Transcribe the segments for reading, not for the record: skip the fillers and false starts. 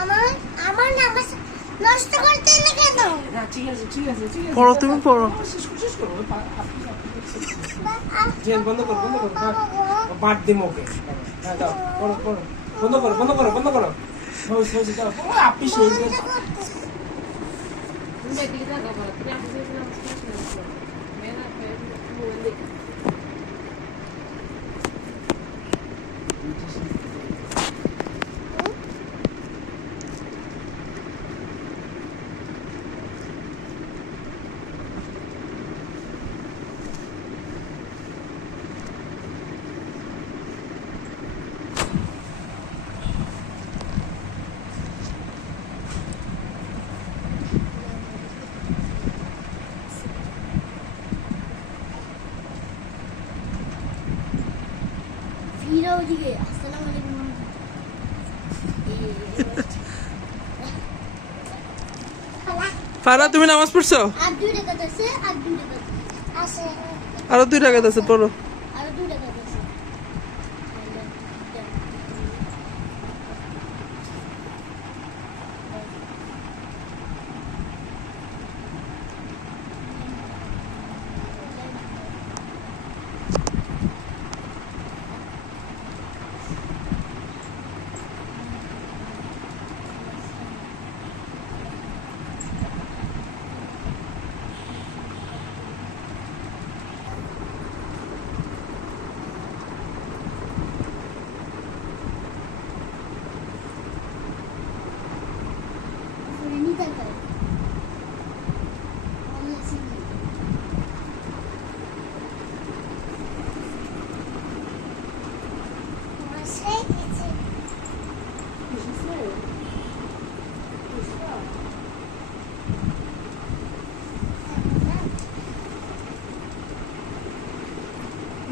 আমার আমার নামাজ নষ্ট করতে না কেন? না ঠিক আছে ঠিক আছে ঠিক আছে পড়ো তুমি পড়ো। শেষ করো যে বন্ধ করো বাদ দিম ওকে। হ্যাঁ দাও পড়ো পড়ো বন্ধ করো বন্ধ করো বন্ধ করো। হয়েছে দাও আপনি সেই ভিড় ওদিকে। আসসালামু আলাইকুম। ফারা তুমি নামাজ পড়ছো? আর 2 রাকাত আছে, আর 2 রাকাত আছে, আরো 2 রাকাত আছে, পড়ো। আর 2 রাকাত আছে।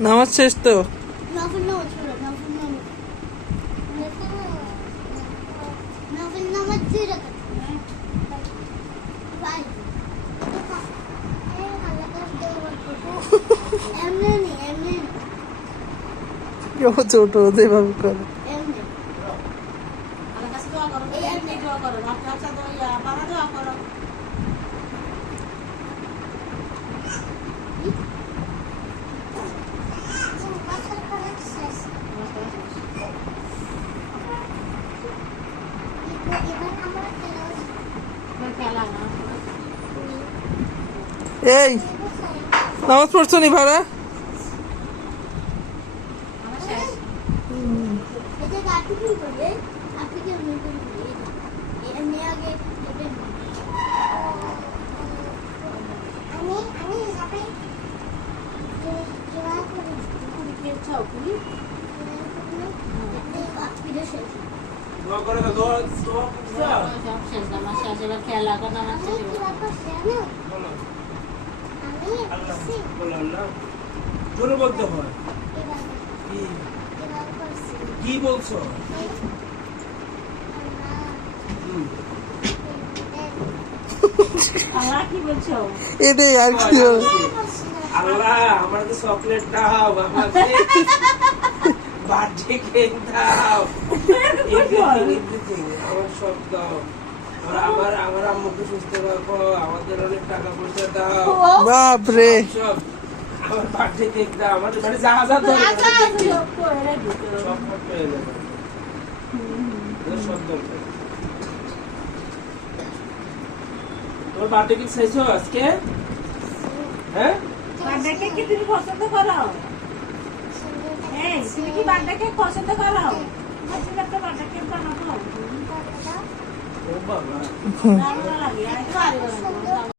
নামাজ শেষ তো? নফল নামাজ পড়ো, নফল নামাজ। নফল নামাজ 2 রাকাত। ভাই এই আল্লাহ কাছে এমনি নি, এমনি কেউ ছোট যেভাবে করে। এমনি আল্লাহর কাছে দোয়া করো, এই এমনি দোয়া করো, বাচ্চা দোয়া, বাবা দোয়া করো। খেলা না এই নামাজ পড়ছো নি ফারা? আমার শেষ। এটা কাটি কি করবে? আপনি কি এমনি করবে? এমনি আগে এটা আমি যাবে জোয়া করে তুমি খেলছো তুমি? আপনি দেশে দোয়া করে দাও দোয়া দোয়া দাও সব শেষ, আমার শেষ। এবার খেলা করো, আমার শেষ। কি বাবা জানো বলো আমি আল্লাহ আসি বলো আল্লাহ জোরে বলতে হয়। এবার কি এবার করছি কি বলছো? আল্লাহ কি বলছো? এটাই আর কি হবে? আল্লাহ আমাকে চকলেট দাও, আমাকে বার্থডে কেক দাও, এভরিথিং আমার সব দাও। আমার আমার আম্মুকে সুস্থ রাখো, আমাদের অনেক টাকা পয়সা দাও, বাপ রে। সব আমার বার্থডে কেক দাও, আমাদের মানে যা যা দরকার সব সব পেয়ে যাবে, সব দরকার। তোমার বার্থডে কেক চাইছো আজকে? হ্যাঁ বার্থডে কেক কি তুমি পছন্দ করো? এই তুমি কি বার্থডে কেক পছন্দ করো? আজকে একটা বার্থডে কেক বানাবো। ও বাবা ভালো লাগে। আর একটু আরে বানাবো।